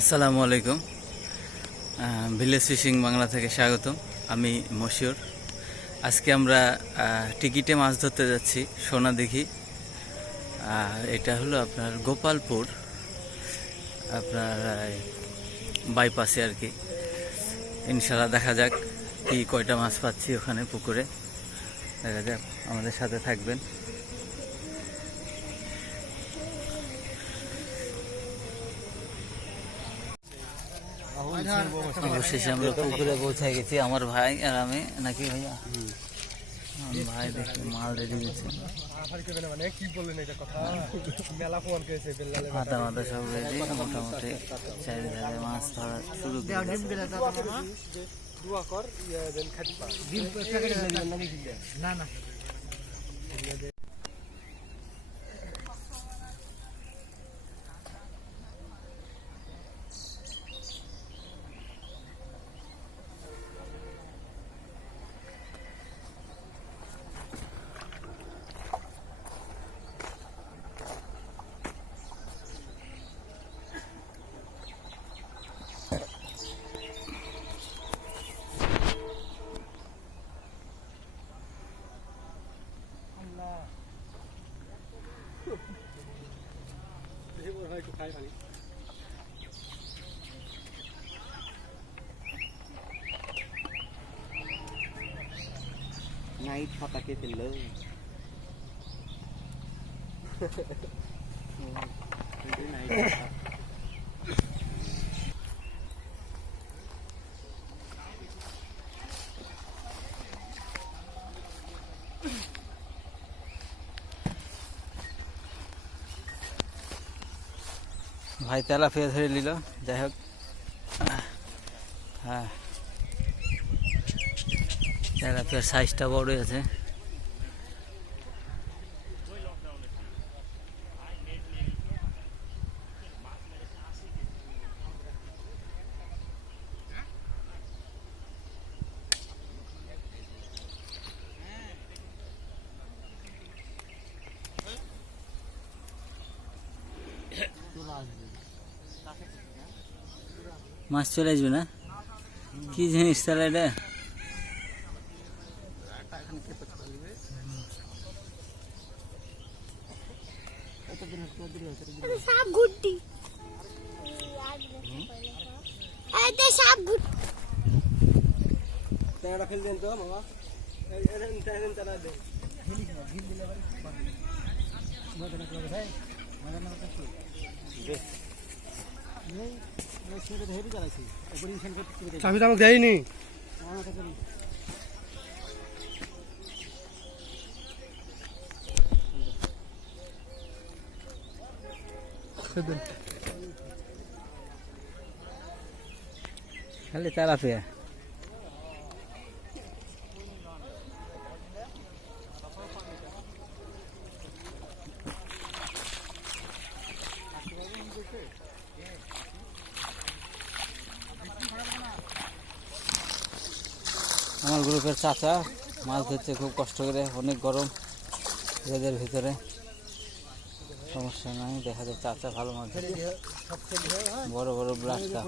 আসসালামু আলাইকুম। Village fishing Bangla থেকে স্বাগতম। আমি মশিউর। আজকে আমরা টিকিটে মাছ ধরতে যাচ্ছি সোনাদিঘি। এটা হলো আপনার গোপালপুর, আপনার বাইপাসে আর কি। ইনশাল্লাহ দেখা যাক কি কয়টা মাছ পাচ্ছি ওখানে পুকুরে। দেখা যাক, আমাদের সাথে থাকবেন। অবশেষে আমরা পুকুরে পৌঁছে গেছি, আমার ভাই আর আমি। নাকি ভাইয়া? ভাই দেখি মাল রেডি গেছে, মাথা মাথা সব রেডি। মোটামুটি চারিধারে মাছ ধরা শুরু করে। নাইট ফাটাকে ফেললো। ভাই তেলাপিয়া ধরে নিল। যাই হোক, হ্যাঁ, তেলাপিয়ার সাইজটা বড় আছে। মাছ চলে আসবে না? কি জিনিস তাহলে এটা? ফেল দেন তো মামা। চাবি আমাকে দেয়নি। খালি তেলাপিয়া। আমার গ্রুপের চাচা মাছ ধরছে খুব কষ্ট করে, অনেক গরম রোদের ভিতরে। সমস্যা নাই, দেখা যায় চাচা ভালো মাছ ধরছে, বড় বড় ব্লাস্টা।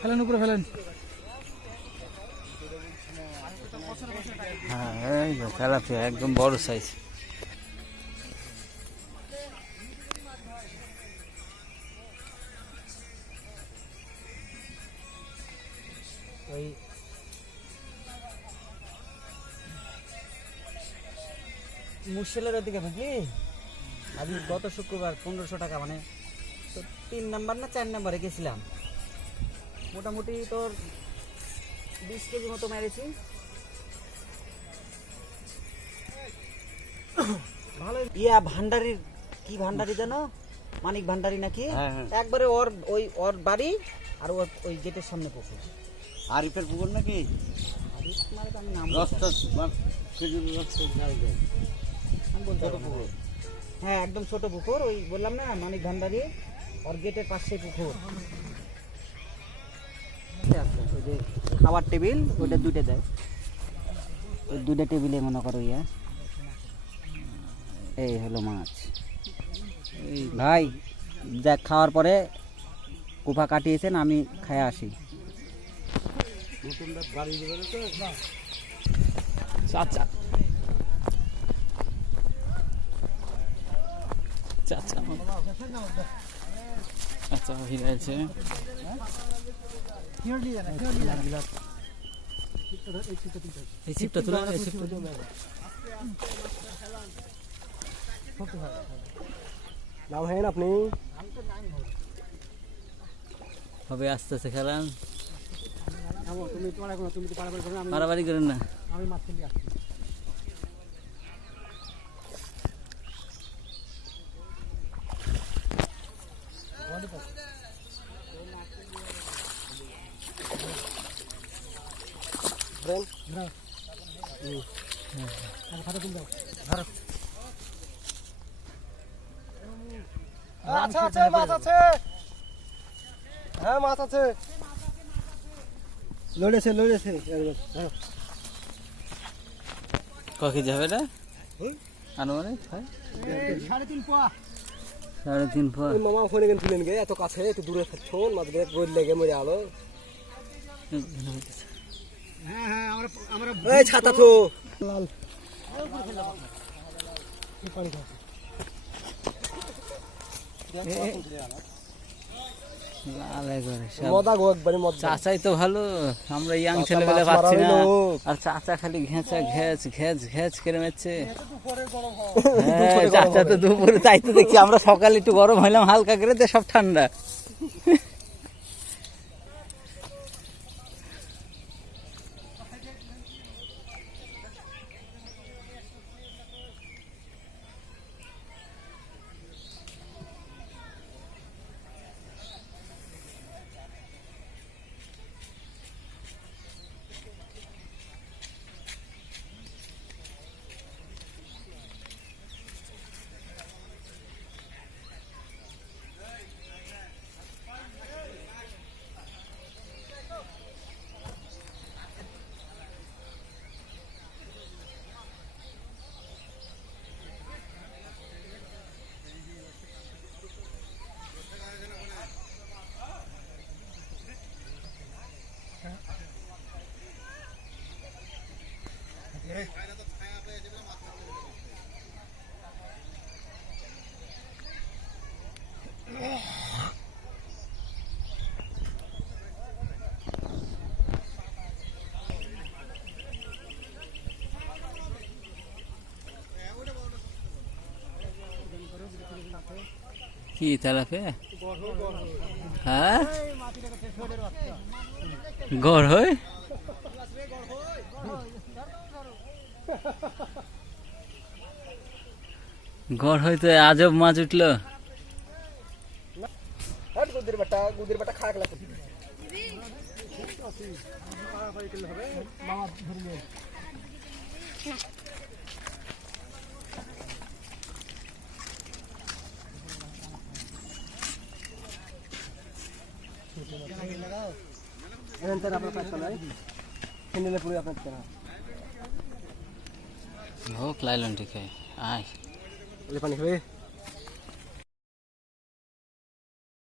ফেলেন উপরে ফেলেন। হ্যাঁ, তেলাপিয়া একদম বড় সাইজ। ওই মুর্শিলের ওদিকে বুঝলি, আজ গত শুক্রবার 1500 টাকা, মানে তো 3 নাম্বার না 4 নাম্বারে গেছিলাম। মোটামুটি তোর 20 কেজি মতো মেরেছি। ভালো। ভান্ডারির কি ভান্ডারি জানো? মানিক ভান্ডারি নাকি হ্যাঁ, হ্যাঁ। একবারে ওর বাড়ি আর ওই গেটের সামনে পুকুর। আরিফের পুকুর নাকি আরিফ মানে তো আমি নাম রস্তা খেজুরের রস্তা যায় যায় আমি বলতে পারবো না। পুকুর হ্যাঁ একদম ছোট পুকুর, ওই বললাম না মানিক ভান্ডারি ওর গেটের পাশে পুকুর। ওই যে খাবার টেবিল ওইটা দুইটা দেয়, ওই দুইটা টেবিলে মনে করো ইয়া। এই হলো মাছ ভাই, দেখ খাওয়ার পরে কুপা কাটিয়েছেন, আমি খায় আসি। নতুনটা বাড়ি দেবে না তো চাচা চাচা আচ্ছা ফিরে আছে এই ছিপটা তুলে এই ছিপটা তুলে নাম হয় না আপনি হবে আস্তে আস্তে খেলান, তুমি তোমার এখন তুমি তো পারাপারি করো না মারামারি করেন না। আমি মাছ খেলি আসছি আচ্ছা আছে মাছ আছে, হ্যাঁ মাছ আছে, লড়েছে লড়েছে কখন যাবে না হুম? আনুমানিক হয় 3.5 পোয়া 3.5 ফুট। ওই মামা ফোনে গেন তুলেন গে এত কাছে এত দূরে থাকছন মাছ গে গোল লেগে মরে আলো হ্যাঁ হ্যাঁ আমরা এই ছাতা তো লাল পানি খাও লাল একবারে সব। মদা গো একবারে মদা চাচাই তো ভালো, আমরা ইয়াং চাচা ছেলেবেলে মাছ পাচ্ছি না, মারা লোক। আর চাচা খালি ঘেঁচা ঘেঁচ ঘেঁচ ঘেঁচ করে মারছে। দুপুরে গরম হ্যাঁ, চাচা তো দুপুরে, তাই তো দেখছি আমরা সকালে একটু গরম হইলাম হালকা করে, তো সব ঠান্ডা। কি তেলাপে? হ্যাঁ গড় হয়, গড় হইতে আজব মাছ উঠলো। হট গুদের বেটা খাক লাগছে মামা ধরে নিয়ে এখন তার আপনার পাঁচটা নাই কিনলে পুরো আপনার কেনা ভোক লাইলন ঠিক আয় পানি খাবে